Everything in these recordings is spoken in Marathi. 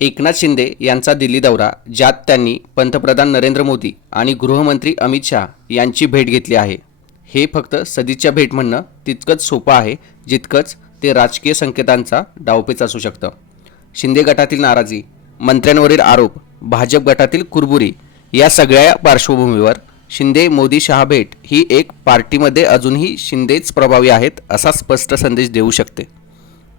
एकनाथ शिंदे यांचा दिल्ली दौरा ज्यात त्यांनी पंतप्रधान नरेंद्र मोदी आणि गृहमंत्री अमित शहा यांची भेट घेतली आहे. हे फक्त सदिच्छा भेट म्हणणं तितकंच सोपं आहे जितकंच ते राजकीय संकेतांचा डावपेच असू शकतं. शिंदे गटातील नाराजी मंत्र्यांवरील आरोप भाजप गटातील कुरबुरी या सगळ्या पार्श्वभूमीवर शिंदे मोदी शहा भेट ही एक पार्टीमध्ये अजूनही शिंदेच प्रभावी आहेत असा स्पष्ट संदेश देऊ शकते.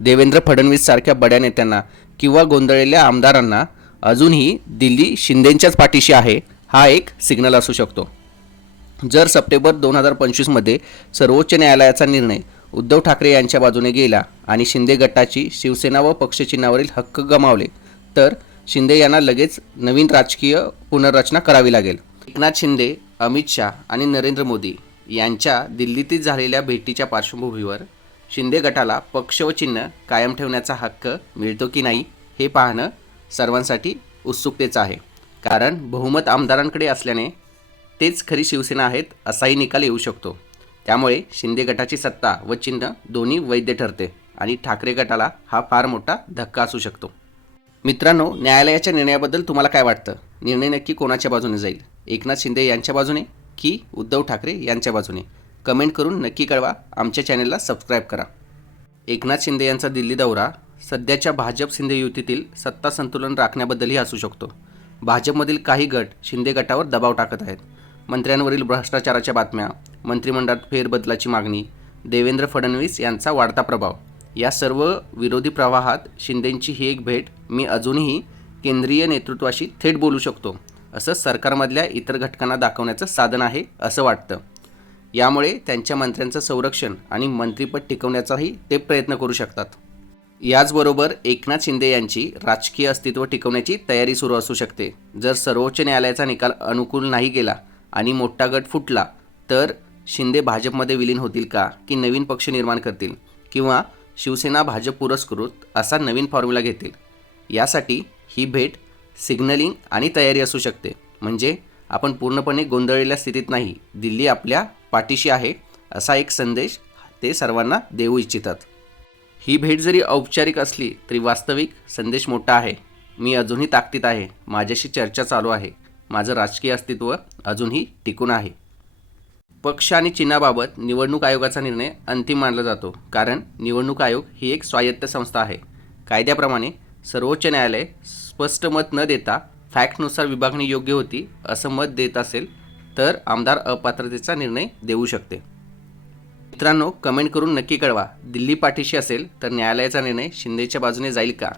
देवेंद्र फडणवीस सारख्या बड्या नेत्यांना किंवा गोंधळलेल्या आमदारांना अजूनही दिल्ली शिंदेंच्याच पाठीशी आहे हा एक सिग्नल असू शकतो. जर सप्टेंबर दोन हजार पंचवीसमध्ये सर्वोच्च न्यायालयाचा निर्णय उद्धव ठाकरे यांच्या बाजूने गेला आणि शिंदे गटाची शिवसेना व पक्षचिन्हावरील हक्क गमावले तर शिंदे यांना लगेच नवीन राजकीय पुनर्रचना करावी लागेल. एकनाथ शिंदे अमित शाह आणि नरेंद्र मोदी यांच्या दिल्लीतील झालेल्या भेटीच्या पार्श्वभूमीवर शिंदे गटाला पक्ष व चिन्ह कायम ठेवण्याचा हक्क मिळतो की नाही हे पाहणं सर्वांसाठी उत्सुकतेचं आहे. कारण बहुमत आमदारांकडे असल्याने तेच खरी शिवसेना आहेत असाही निकाल येऊ शकतो. त्यामुळे शिंदे गटाची सत्ता व चिन्ह दोन्ही वैध ठरते आणि ठाकरे गटाला हा फार मोठा धक्का असू शकतो. मित्रांनो न्यायालयाच्या निर्णयाबद्दल तुम्हाला काय वाटतं? निर्णय नक्की कोणाच्या बाजूने जाईल? एकनाथ शिंदे यांच्या बाजूने की उद्धव ठाकरे यांच्या बाजूने? कमेंट करून नक्की कळवा. आमच्या चॅनलला सबस्क्राईब करा. एकनाथ शिंदे यांचा दिल्ली दौरा सध्याच्या भाजप शिंदे युतीतील सत्ता संतुलन राखण्याबद्दलही असू शकतो. भाजपमधील काही गट शिंदे गटावर दबाव टाकत आहेत. मंत्र्यांवरील भ्रष्टाचाराच्या बातम्या मंत्रिमंडळात फेरबदलाची मागणी देवेंद्र फडणवीस यांचा वाढता प्रभाव या सर्व विरोधी प्रवाहात शिंदेंची ही एक भेट मी अजूनही केंद्रीय नेतृत्वाशी थेट बोलू शकतो असं सरकारमधल्या इतर घटकांना दाखवण्याचं साधन आहे असं वाटतं. यामुळे त्यांच्या मंत्र्यांचं संरक्षण आणि मंत्रिपद टिकवण्याचाही ते प्रयत्न करू शकतात. याचबरोबर एकनाथ शिंदे यांची राजकीय अस्तित्व टिकवण्याची तयारी सुरू असू शकते. जर सर्वोच्च न्यायालयाचा निकाल अनुकूल नाही गेला आणि मोठा गट फुटला तर शिंदे भाजपमध्ये विलीन होतील का की नवीन पक्ष निर्माण करतील किंवा शिवसेना भाजप पुरस्कृत असा नवीन फॉर्म्युला घेतील? यासाठी ही भेट सिग्नलिंग आणि तयारी असू शकते. म्हणजे आपण पूर्णपणे गोंधळलेल्या स्थितीत नाही. दिल्ली आपल्या पाठीशी आहे असा एक संदेश ते सर्वांना देऊ इच्छितात. ही भेट जरी औपचारिक असली तरी वास्तविक संदेश मोठा आहे. मी अजूनही ताकदीत आहे. माझ्याशी चर्चा चालू आहे. माझं राजकीय अस्तित्व अजूनही टिकून आहे. पक्ष आणि चिन्हाबाबत निवडणूक आयोगाचा निर्णय अंतिम मानला जातो. कारण निवडणूक आयोग ही एक स्वायत्त संस्था आहे. कायद्याप्रमाणे सर्वोच्च न्यायालय स्पष्ट मत न देता फॅक्टनुसार विभागणी योग्य होती असं मत देत असेल तर आमदार अपात्रतेचा निर्णय देऊ शकते. मित्रांनो कमेंट करून नक्की कळवा. दिल्ली पाठीशी असेल तर न्यायालयाचा निर्णय शिंदेच्या बाजूने जाईल का?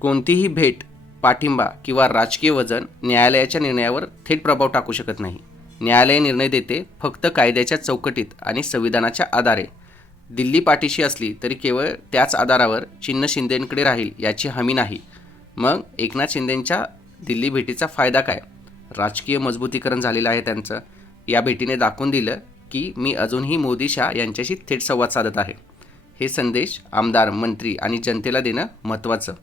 कोणतीही भेट पाठिंबा किंवा राजकीय वजन न्यायालयाच्या निर्णयावर थेट प्रभाव टाकू शकत नाही. न्यायालय निर्णय देते फक्त कायद्याच्या चौकटीत आणि संविधानाच्या आधारे. दिल्ली पाठीशी असली तरी केवळ त्याच आधारावर चिन्ह शिंदेंकडे राहील याची हमी नाही. मग एकनाथ शिंदेंच्या दिल्ली भेटीचा फायदा काय? राजकीय मजबूतीकरण झालेलं आहे त्यांचं. या भेटीने दाखवून दिलं की मी अजूनही मोदी शाह यांच्याशी थेट संवाद साधत आहे. हे संदेश आमदार मंत्री आणि जनतेला देणं महत्त्वाचं.